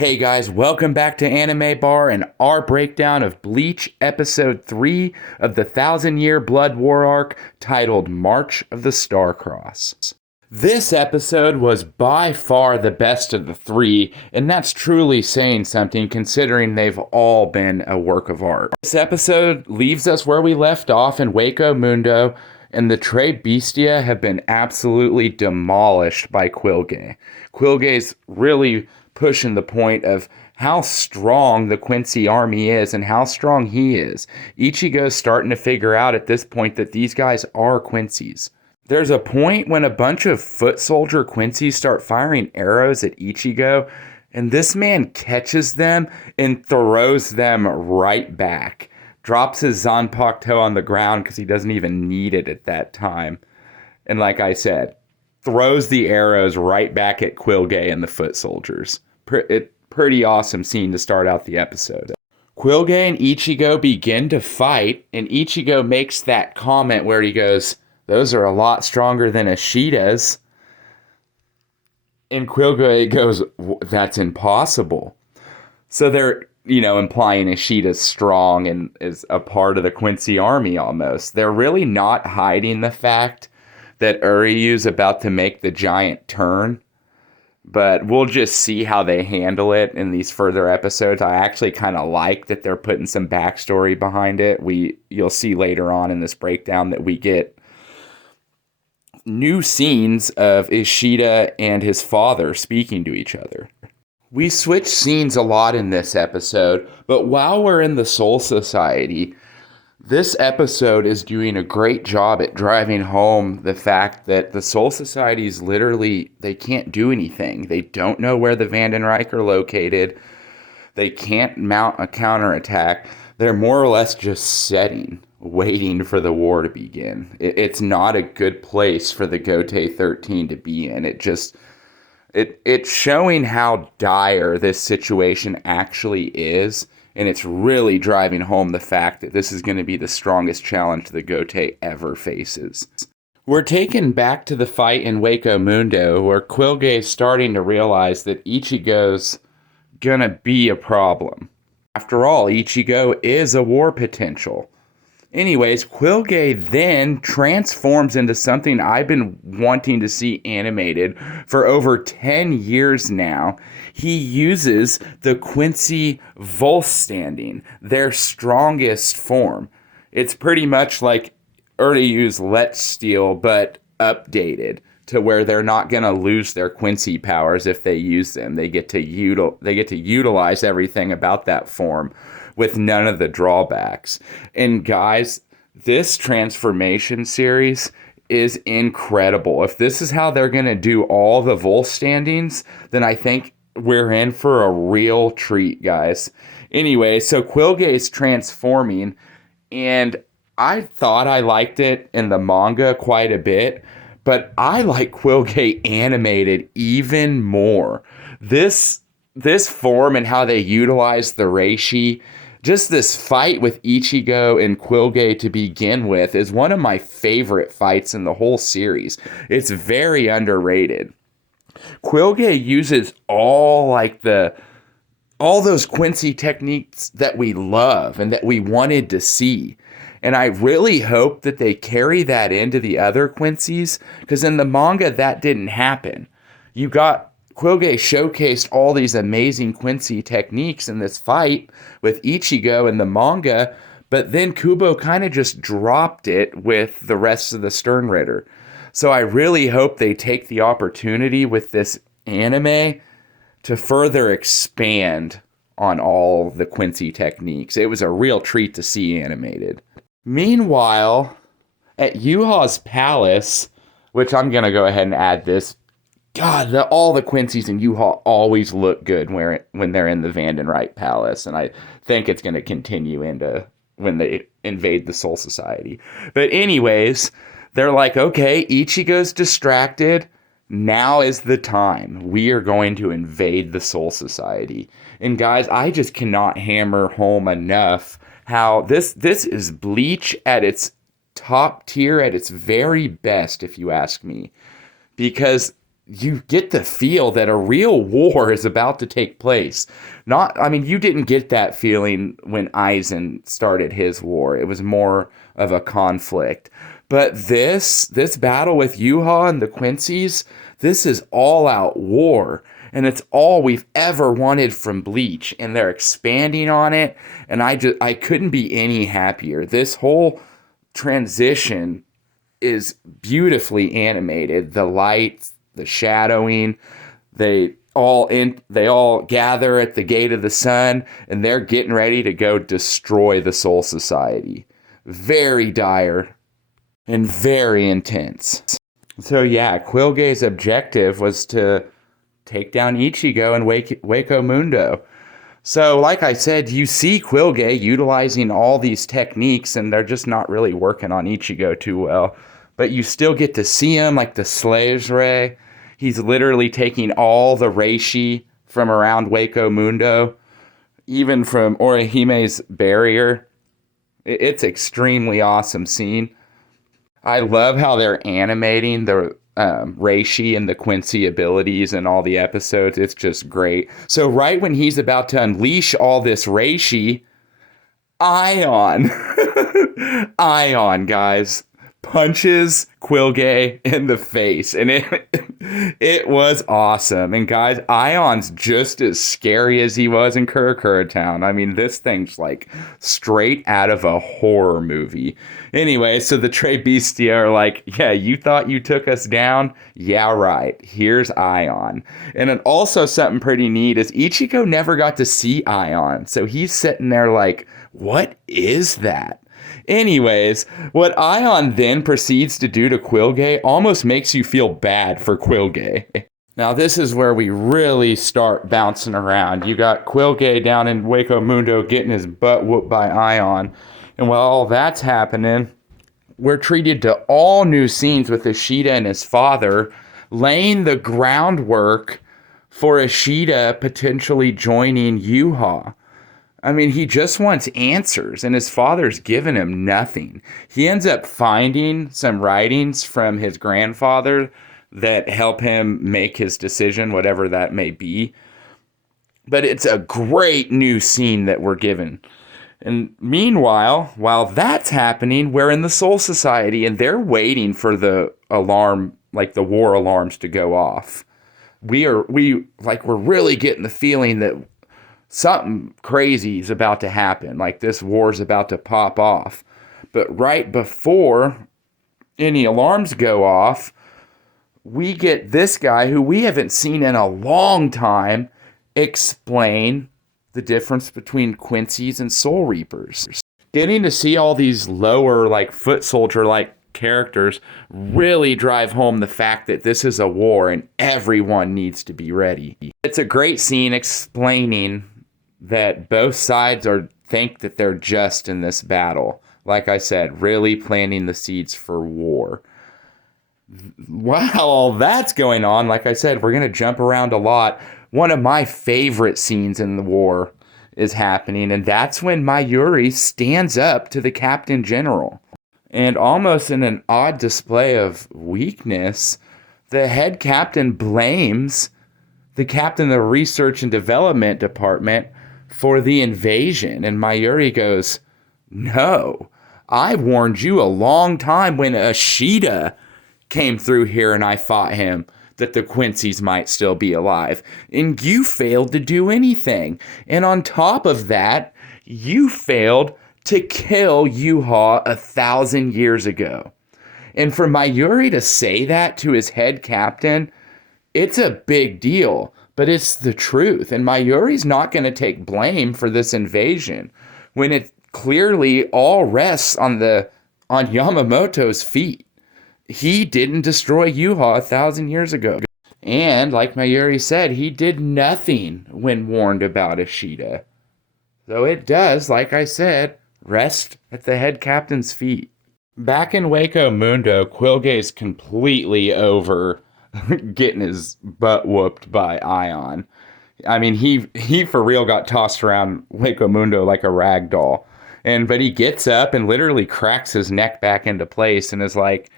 Hey guys, welcome back to Anime Bar and our breakdown of Bleach Episode 3 of the 1,000-Year Blood War arc titled March of the Starcross. This episode was by far the best of the three, and that's truly saying something considering they've all been a work of art. This episode leaves us where we left off in Hueco Mundo, and the Tres Bestia have been absolutely demolished by Quilge. Quilge's really pushing the point of how strong the Quincy army is and how strong he is. Ichigo's starting to figure out at this point that these guys are Quincy's. There's a point when a bunch of foot soldier Quincy's start firing arrows at Ichigo, and this man catches them and throws them right back. Drops his Zanpakuto on the ground because he doesn't even need it at that time. And like I said, throws the arrows right back at Quilge and the foot soldiers. Pretty awesome scene to start out the episode. Quilge and Ichigo begin to fight, and Ichigo makes that comment where he goes, "Those are a lot stronger than Ishida's." And Quilge goes, "That's impossible." So they're, implying Ishida's strong and is a part of the Quincy army almost. They're really not hiding the fact that Uryu's about to make the giant turn. But we'll just see how they handle it in these further episodes. I actually kind of like that they're putting some backstory behind it. You'll see later on in this breakdown that we get new scenes of Ishida and his father speaking to each other. We switch scenes a lot in this episode, but while we're in the Soul Society, this episode is doing a great job at driving home the fact that the Soul Society is literally, they can't do anything. They don't know where the Vandenreich are located. They can't mount a counterattack. They're more or less just sitting, waiting for the war to begin. It's not a good place for the Gote 13 to be in. It's showing how dire this situation actually is. And it's really driving home the fact that this is going to be the strongest challenge the Gote ever faces. We're taken back to the fight in Hueco Mundo, where Quilge is starting to realize that Ichigo's going to be a problem. After all, Ichigo is a war potential. Anyways, Quilge then transforms into something I've been wanting to see animated for over 10 years now. He uses the Quincy Volstanding, their strongest form. It's pretty much like Uryu's Let's Steal, but updated to where they're not going to lose their Quincy powers if they use them. They get to utilize everything about that form with none of the drawbacks. And guys, this transformation series is incredible. If this is how they're going to do all the Volstandings, then I think we're in for a real treat, guys. Anyway, so Quilge is transforming, and I thought I liked it in the manga quite a bit, but I like Quilge animated even more. This form and how they utilize the reishi, just this fight with Ichigo and Quilge to begin with, is one of my favorite fights in the whole series. It's very underrated. Quilge uses all those Quincy techniques that we love and that we wanted to see. And I really hope that they carry that into the other Quincy's, because in the manga that didn't happen. You got Quilge showcased all these amazing Quincy techniques in this fight with Ichigo in the manga, but then Kubo kind of just dropped it with the rest of the Sternritter. So I really hope they take the opportunity with this anime to further expand on all the Quincy techniques. It was a real treat to see animated. Meanwhile, at Yuha's palace, which I'm going to go ahead and add this, God, all the Quincy's in Yuha always look good when they're in the Vandenreich Palace, and I think it's going to continue into when they invade the Soul Society. But anyways, they're like, okay, Ichigo's distracted. Now is the time. We are going to invade the Soul Society. And guys, I just cannot hammer home enough how this is Bleach at its top tier, at its very best, if you ask me. Because you get the feel that a real war is about to take place. You didn't get that feeling when Aizen started his war. It was more of a conflict. But this battle with Yuha and the Quincy's, this is all out war. And it's all we've ever wanted from Bleach. And they're expanding on it. And I couldn't be any happier. This whole transition is beautifully animated. The lights, the shadowing, they all gather at the gate of the sun, and they're getting ready to go destroy the Soul Society. Very dire and very intense. So yeah, Quilge's objective was to take down Ichigo and Waco Mundo. So like I said, you see Quilge utilizing all these techniques, and they're just not really working on Ichigo too well. But you still get to see him, like the Slayer's Ray. He's literally taking all the reishi from around Waco Mundo, even from Orihime's barrier. It's extremely awesome scene. I love how they're animating the reishi and the Quincy abilities in all the episodes. It's just great. So right when he's about to unleash all this reishi, Ion, guys, punches Quilge in the face, and it was awesome. And guys, Ion's just as scary as he was in Kurakura Town. I mean, this thing's like straight out of a horror movie. Anyway, so the Tre Bestia are like, yeah, you thought you took us down? Yeah, right. Here's Ion. And then also something pretty neat is Ichigo never got to see Ion. So he's sitting there like, what is that? Anyways, what Ion then proceeds to do to Quilge almost makes you feel bad for Quilge. Now this is where we really start bouncing around. You got Quilge down in Waco Mundo getting his butt whooped by Ion. And while all that's happening, we're treated to all new scenes with Ishida and his father laying the groundwork for Ishida potentially joining Yuha. I mean, he just wants answers, and his father's given him nothing. He ends up finding some writings from his grandfather that help him make his decision, whatever that may be. But it's a great new scene that we're given. And meanwhile, while that's happening, we're in the Soul Society, and they're waiting for the alarm, like the war alarms, to go off. We're really getting the feeling that something crazy is about to happen, like this war's about to pop off. But right before any alarms go off, we get this guy who we haven't seen in a long time explain the difference between Quincy's and Soul Reapers. Getting to see all these lower, like foot soldier like characters really drive home the fact that this is a war and everyone needs to be ready. It's a great scene explaining that both sides think that they're just in this battle. Like I said, really planting the seeds for war. While all that's going on, like I said, we're going to jump around a lot. One of my favorite scenes in the war is happening, and that's when Mayuri stands up to the Captain General. And almost in an odd display of weakness, the head captain blames the captain of the Research and Development Department for the invasion. And Mayuri goes, no, I warned you a long time when Ishida came through here and I fought him that the Quincy's might still be alive. And you failed to do anything. And on top of that, you failed to kill Yuha 1,000 years ago. And for Mayuri to say that to his head captain, it's a big deal. But it's the truth. And Mayuri's not going to take blame for this invasion when it clearly all rests on Yamamoto's feet. He didn't destroy Yuha 1,000 years ago. And like Mayuri said, he did nothing when warned about Ishida. So it does, like I said, rest at the head captain's feet. Back in Waco Mundo, Quilge's completely over getting his butt whooped by Ion. I mean, he for real got tossed around Waco Mundo like a rag doll. But he gets up and literally cracks his neck back into place and is like,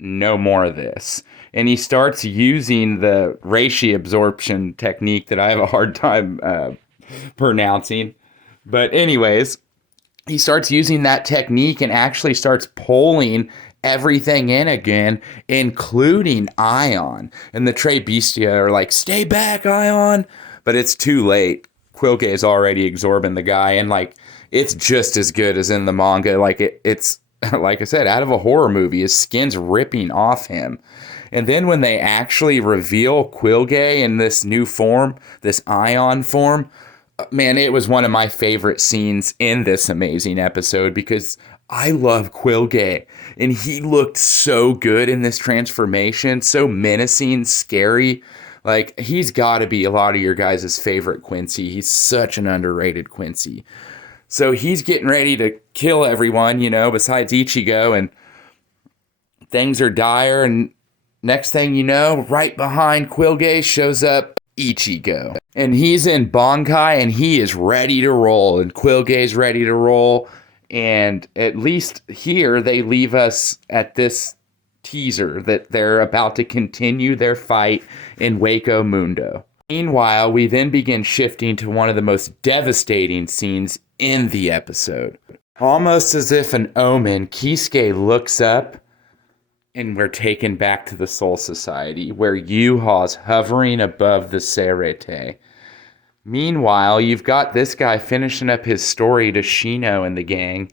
no more of this. and he starts using the reishi absorption technique that I have a hard time pronouncing. But anyways, he starts using that technique and actually starts pulling everything in again, including Ion. And the Tre Bestia are like, stay back, Ion. But it's too late. Quilge is already absorbing the guy, and like it's just as good as in the manga. Like it's like I said, out of a horror movie. His skin's ripping off him. And then when they actually reveal Quilge in this new form, this Ion form, man, it was one of my favorite scenes in this amazing episode because I love Quilge, and he looked so good in this transformation, so menacing, scary. Like, he's got to be a lot of your guys' favorite Quincy. He's such an underrated Quincy. So he's getting ready to kill everyone, besides Ichigo, and things are dire, and next thing you know, right behind Quilge shows up Ichigo. And he's in Bankai, and he is ready to roll, and Quilge's ready to roll. And at least here, they leave us at this teaser that they're about to continue their fight in Waco Mundo. Meanwhile, we then begin shifting to one of the most devastating scenes in the episode. Almost as if an omen, Kisuke looks up, and we're taken back to the Soul Society, where Yuha's hovering above the Serete. Meanwhile, you've got this guy finishing up his story to Shino and the gang,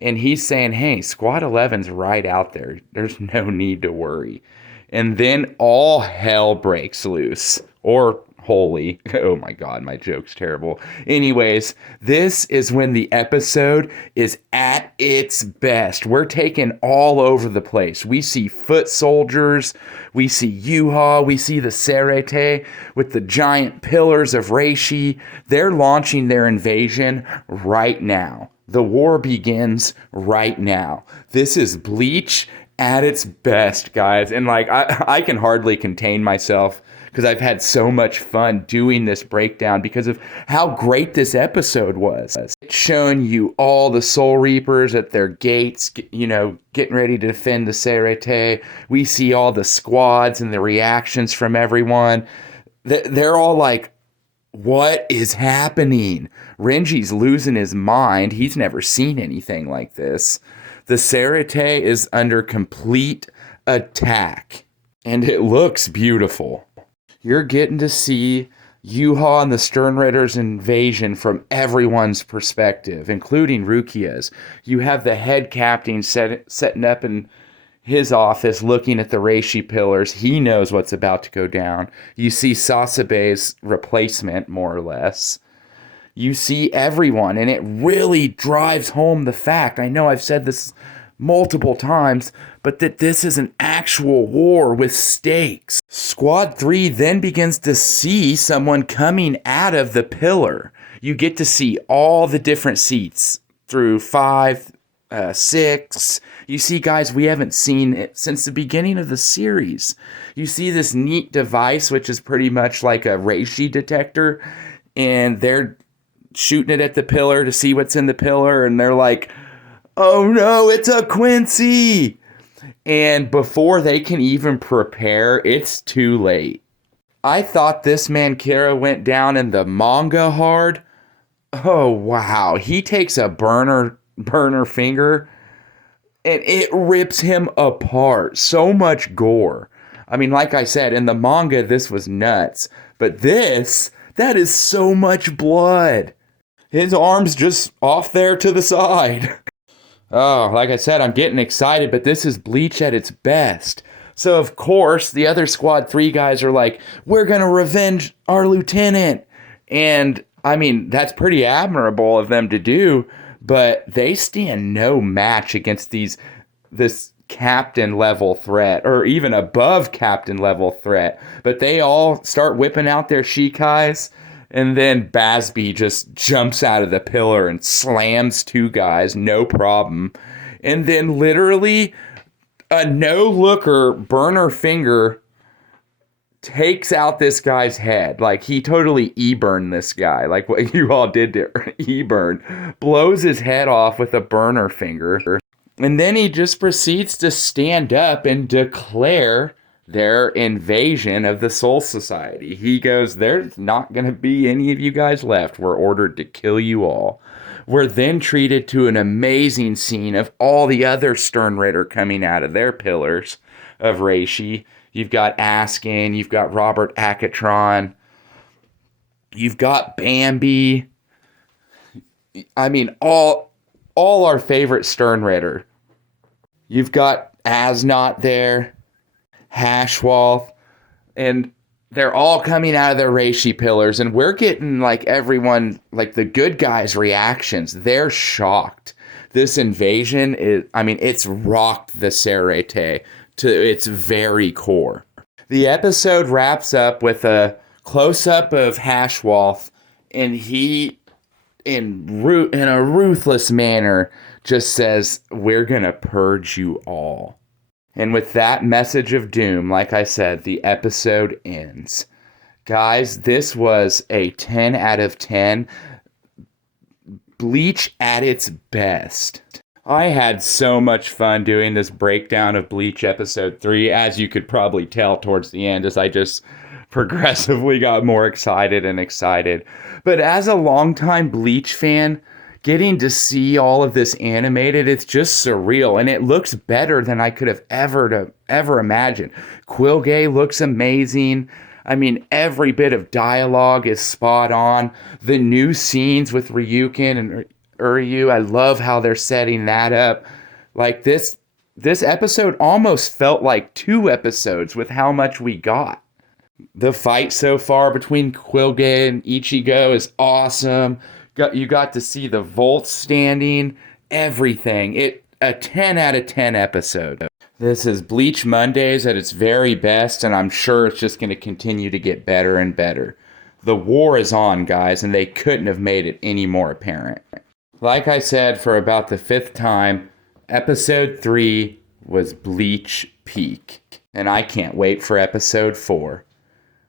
and he's saying, hey, Squad 11's right out there. There's no need to worry. And then all hell breaks loose. Or holy. Oh my god, my joke's terrible. Anyways, this is when the episode is at its best. We're taken all over the place. We see foot soldiers, we see Yuha, we see the Serete with the giant pillars of Reishi. They're launching their invasion right now. The war begins right now. This is Bleach at its best, guys. And like, I can hardly contain myself because I've had so much fun doing this breakdown because of how great this episode was. It's showing you all the Soul Reapers at their gates, getting ready to defend the Serete. We see all the squads and the reactions from everyone. They're all like, what is happening? Renji's losing his mind. He's never seen anything like this. The Serete is under complete attack, and it looks beautiful. You're getting to see Yuha and the Sternritter's invasion from everyone's perspective, including Rukia's. You have the head captain setting up in his office looking at the Reishi pillars. He knows what's about to go down. You see Sasabe's replacement, more or less. You see everyone, and it really drives home the fact, I know I've said this multiple times, but that this is an actual war with stakes. Squad 3 then begins to see someone coming out of the pillar. You get to see all the different seats through 5, 6. You see guys we haven't seen it since the beginning of the series. You see this neat device, which is pretty much like a Reishi detector, and they're shooting it at the pillar to see what's in the pillar, and they're like, oh no, it's a Quincy! And before they can even prepare, it's too late. I thought this man Kira went down in the manga hard. Oh wow, he takes a burner finger and it rips him apart. So much gore. I mean, like I said, in the manga this was nuts, but that is so much blood. His arm's just off there to the side. Oh, like I said, I'm getting excited, but this is Bleach at its best. So, of course, the other Squad 3 guys are like, we're going to revenge our lieutenant. And, I mean, that's pretty admirable of them to do, but they stand no match against this captain level threat, or even above captain level threat. But they all start whipping out their Shikais. And then Basby just jumps out of the pillar and slams 2 guys, no problem. And then literally a no-looker burner finger takes out this guy's head. Like, he totally e-burned this guy, like what you all did to e-burn. Blows his head off with a burner finger. And then he just proceeds to stand up and declare their invasion of the Soul Society. He goes, there's not going to be any of you guys left. We're ordered to kill you all. We're then treated to an amazing scene of all the other Sternritter coming out of their pillars of Reishi. You've got Askin, you've got Robert Akatron, you've got Bambi. I mean, all our favorite Sternritter. You've got Asnot there, Hashwolf, and they're all coming out of their Reishi pillars, and we're getting, like, everyone, like, the good guys' reactions. They're shocked. This invasion is, I mean, it's rocked the Serete to its very core. The episode wraps up with a close-up of Hashwolf, and he, in a ruthless manner, just says, we're gonna purge you all. And with that message of doom, like I said, the episode ends. Guys, this was a 10 out of 10. Bleach at its best. I had so much fun doing this breakdown of Bleach episode 3, as you could probably tell towards the end, as I just progressively got more excited and excited. But as a longtime Bleach fan, getting to see all of this animated, it's just surreal, and it looks better than I could have ever imagined. Quilgay looks amazing. I mean, every bit of dialogue is spot on. The new scenes with Ryukin and Uryu, I love how they're setting that up. Like, this episode almost felt like 2 episodes with how much we got. The fight so far between Quilgay and Ichigo is awesome. You got to see the Volt standing, everything. A 10 out of 10 episode. This is Bleach Mondays at its very best, and I'm sure it's just going to continue to get better and better. The war is on, guys, and they couldn't have made it any more apparent. Like I said, for about the 5th time, episode 3 was Bleach Peak, and I can't wait for episode 4.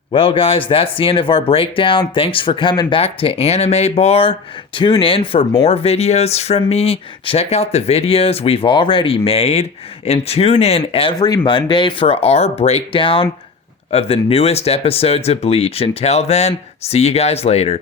Well, guys, that's the end of our breakdown. Thanks for coming back to Anime Bar. Tune in for more videos from me. Check out the videos we've already made. And tune in every Monday for our breakdown of the newest episodes of Bleach. Until then, see you guys later.